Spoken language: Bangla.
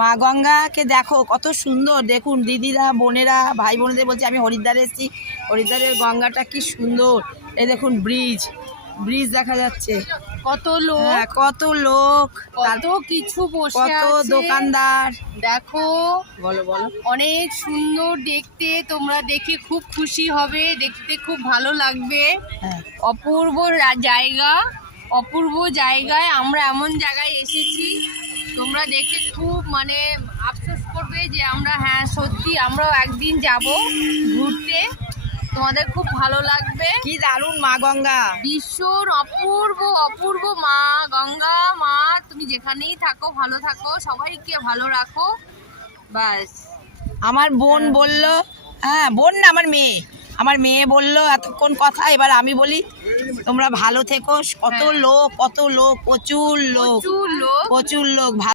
মা গঙ্গাকে দেখো কত সুন্দর, দেখুন দিদিরা বোনেরা ভাই বোনেদের বলছি আমি হরিদ্বারে এসেছি, হরিদ্বারের গঙ্গাটা কি সুন্দর। এই দেখুন ব্রিজ ব্রিজ দেখা যাচ্ছে, কত লোক, হ্যাঁ কত লোক, কত কিছু বসে কত আছে, দোকানদার। দেখো বলো বলো। অনেক সুন্দর দেখতে, তোমরা দেখে খুব খুশি হবে, দেখতে খুব ভালো লাগবে। হ্যাঁ অপূর্ব জায়গা, অপূর্ব জায়গায় আমরা এমন জায়গায় এসেছি, তোমরা দেখে খুব মানে আফসোস করবে যে আমরা হ্যাঁ সত্যি আমরাও একদিন যাব ঘুরতে, তোমাদের খুব ভালো লাগবে। কি দারুণ মা গঙ্গা, বিশ্বর অপূর্ব অপূর্ব মা গঙ্গা। মা তুমি যেখানেই থাকো ভালো থাকো, সবাইকে ভালো রাখো, ব্যাস। আমার বোন বলল, হ্যাঁ বোন না আমার মেয়ে বলল এতক্ষণ কথা, এবার আমি বলি তোমরা ভালো থেকো। কত হ্যাঁ। লোক কত লোক, প্রচুর লোক প্রচুর লোক। প্রচুর লোক।